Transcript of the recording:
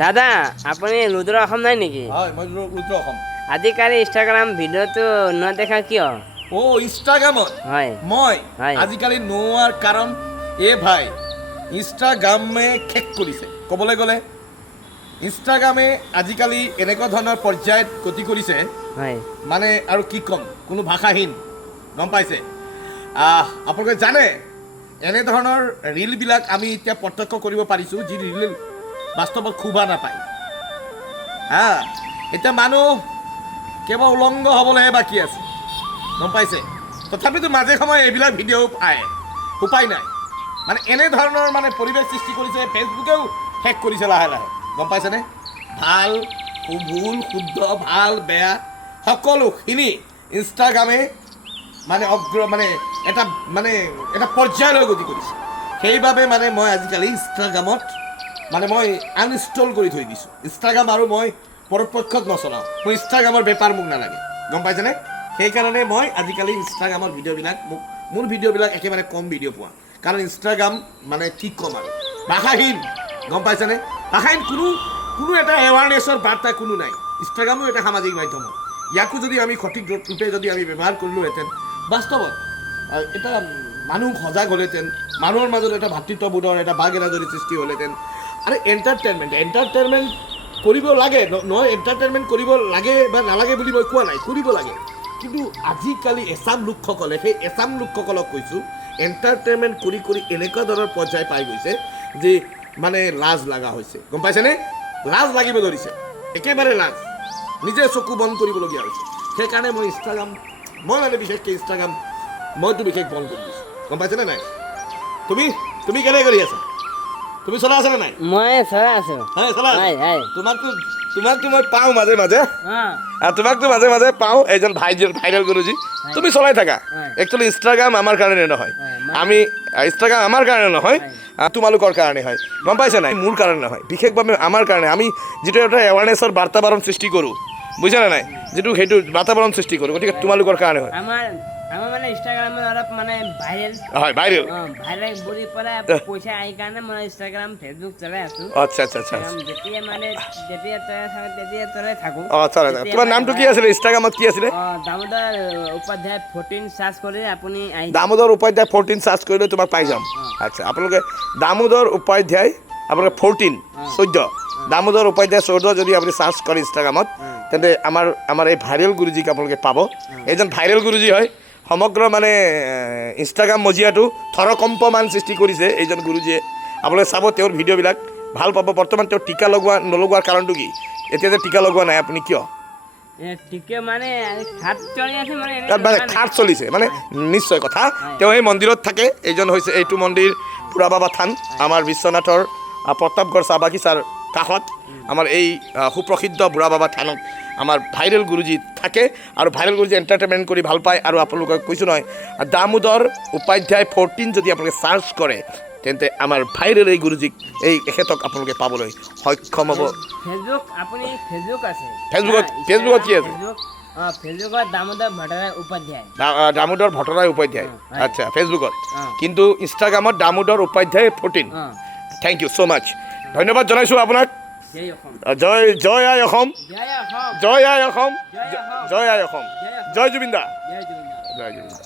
দাদা আপুনি ৰুদ্ৰ অসম নাই নেকি? হয় মই ৰুদ্ৰ অসম। আজিকালি ইনষ্টাগ্ৰাম ভিডিঅ'টো নেদেখা কিয়? ইনষ্টাগ্ৰামত হয় মই হয় আজিকালি নোৱাৰ কাৰণ ভাই ইনষ্টাগ্ৰামে শেষ কৰিছে। ক'বলৈ গ'লে ইনষ্টাগ্ৰামে আজিকালি এনেকুৱা ধৰণৰ পৰ্যায়ত গতি কৰিছে হয় মানে আৰু কি ক'ম, কোনো ভাষাহীন, গম পাইছে? আপোনালোকে জানে এনেধৰণৰ ৰীলবিলাক আমি এতিয়া প্ৰত্যক্ষ কৰিব পাৰিছোঁ, যি ৰীল বাস্তৱত শোভা নাপায়। এতিয়া মানুহ কেৱল উলংগ হ'বলৈহে বাকী আছে, গম পাইছে? তথাপিতো মাজে সময়ে এইবিলাক ভিডিঅ' পায়, উপায় নাই। মানে এনেধৰণৰ মানে পৰিৱেশ সৃষ্টি কৰিছে, ফেচবুকেও শেষ কৰিছে লাহে লাহে, গম পাইছেনে? ভাল ভুল শুদ্ধ ভাল বেয়া সকলোখিনি ইনষ্টাগ্ৰামে মানে এটা পৰ্যায়লৈ গতি কৰিছে। সেইবাবে মানে মই আজিকালি ইনষ্টাগ্ৰামত মই আনইনষ্টল কৰি থৈ দিছোঁ। ইনষ্টাগ্ৰাম আৰু মই পৰপক্ষত নচলাওঁ। মই ইনষ্টাগ্ৰামৰ বেপাৰ মোক নালাগে, গম পাইছেনে? সেইকাৰণে মই আজিকালি ইনষ্টাগ্ৰামৰ ভিডিঅ'বিলাক মোৰ ভিডিঅ'বিলাক একেবাৰে কম ভিডিঅ' পোৱা, কাৰণ ইনষ্টাগ্ৰাম মানে কি ক'ম আৰু ভাষাহীন, গম পাইছেনে? ভাষাহীন কোনো এটা এৱাৰনেছৰ বাৰ্তা কোনো নাই। ইনষ্টাগ্ৰামো এটা সামাজিক মাধ্যম, ইয়াকো যদি আমি সঠিক ৰূপে যদি আমি ব্যৱহাৰ কৰিলোহেঁতেন, বাস্তৱত এটা মানুহ সজাগ হ'লহেঁতেন, মানুহৰ মাজত এটা ভাতৃত্ববোধৰ এটা বাঘ এটা যদি সৃষ্টি হ'লহেঁতেন। আৰু এণ্টাৰটেইনমেণ্ট কৰিব লাগে, নহয় এণ্টাৰটেইনমেণ্ট কৰিব লাগে বা নালাগে বুলি মই কোৱা নাই, কৰিব লাগে। কিন্তু আজিকালি এচাম লোকসকলে, সেই এচাম লোকসকলক কৈছোঁ, এণ্টাৰটেইনমেণ্ট কৰি কৰি এনেকুৱা ধৰণৰ পৰ্যায় পাই গৈছে যে মানে লাজ লগা হৈছে, গম পাইছেনে? লাজ লাগিব ধৰিছে, একেবাৰে লাজ, নিজে চকু বন্ধ কৰিবলগীয়া হৈছে। সেইকাৰণে মই বিশেষকৈ ইনষ্টাগ্ৰাম মইতো বিশেষ বন্ধ কৰি দিছোঁ, গম পাইছেনে নাই? তুমি কেনেকৈ কৰি আছা? তুমি চলাই আছা নে নাই? মই চলাই আছোঁ। তোমাকতো মই পাওঁ মাজে মাজে, এজন ভাইৰেল গুৰুজী, তুমি চলাই থাকা। একচুৱেলি ইনষ্টাগ্ৰাম আমাৰ কাৰণে নহয়, ইনষ্টাগ্ৰাম আমাৰ কাৰণে নহয়, তোমালোকৰ কাৰণে হয়, গম পাইছে নাই? মোৰ কাৰণে নহয়, বিশেষভাৱে আমাৰ কাৰণে। আমি যিটো এটা এৱাৰনেছৰ বাৰ্তাবৰণ সৃষ্টি কৰোঁ, বুজিছানে নাই? সেইটো বাতাবৰণ সৃষ্টি কৰোঁ, গতিকে তোমালোকৰ কাৰণে হয়। আমাৰ মানে ইনষ্টাগ্ৰামত অলপ মানে ভাইৰেল বুলি পেলাই পইচা আহি কাৰণে মই ইনষ্টাগ্ৰাম ফেচবুক চলাই আছোঁ। আচ্ছা যেতিয়া চলাই থাকোঁ। তোমাৰ নামটো কি আছিলে ইনষ্টাগ্ৰামত? কি আছিলে? দামোদৰ উপাধ্যায় 14 চাৰ্চ কৰি আপুনি দামোদৰ উপাধ্যায় 14 চাৰ্চ কৰিলে তোমাক পাই যাম। আচ্ছা, আপোনালোকে দামোদৰ উপাধ্যায় আপোনালোকে 14 দামোদৰ উপাধ্যায় 14 যদি আপুনি চাৰ্চ কৰে ইনষ্টাগ্ৰামত, তেন্তে আমাৰ এই ভাইৰেল গুৰুজীক আপোনালোকে পাব। এইজন ভাইৰেল গুৰুজী হয়, সমগ্ৰ মানে ইনষ্টাগ্ৰাম মজিয়াটো থৰকম্পমান সৃষ্টি কৰিছে এইজন গুৰুজীয়ে। আপোনালোকে চাব তেওঁৰ ভিডিঅ'বিলাক, ভাল পাব। বৰ্তমান তেওঁ টীকা নলগোৱাৰ কাৰণটো কি? এতিয়া যে টীকা লগোৱা নাই, আপুনি কিয়? খাট চলিছে মানে নিশ্চয় কথা। তেওঁ এই মন্দিৰত থাকে। এইটো মন্দিৰ বুঢ়া বাবা থান, আমাৰ বিশ্বনাথৰ প্ৰতাপগড় চাহ বাগিচাৰ কাষত আমাৰ এই সুপ্ৰসিদ্ধ বুঢ়া বাবা থানত আমাৰ ভাইৰেল গুৰুজী থাকে। আৰু ভাইৰেল গুৰুজী এণ্টাৰটেইনমেণ্ট কৰি ভাল পায়। আৰু আপোনালোকক কৈছোঁ নহয়, দামোদৰ উপাধ্যায় 14 যদি আপোনালোকে চাৰ্চ কৰে, তেন্তে আমাৰ ভাইৰেল এই গুৰুজীক এখেতক আপোনালোকে পাবলৈ সক্ষম হ'ব। ফেচবুকত কি আছে? ফেচবুকত দামোদৰ ভট্টাৰায় উপাধ্যায়। আচ্ছা, ফেচবুকত। কিন্তু ইনষ্টাগ্ৰামত Damodar Upadhyay 14। Thank you so' much, ধন্যবাদ জনাইছোঁ আপোনাক। জয় আই অসম, জয় আই অসম, জয় জুবিন দা, জয় জুবিন দা।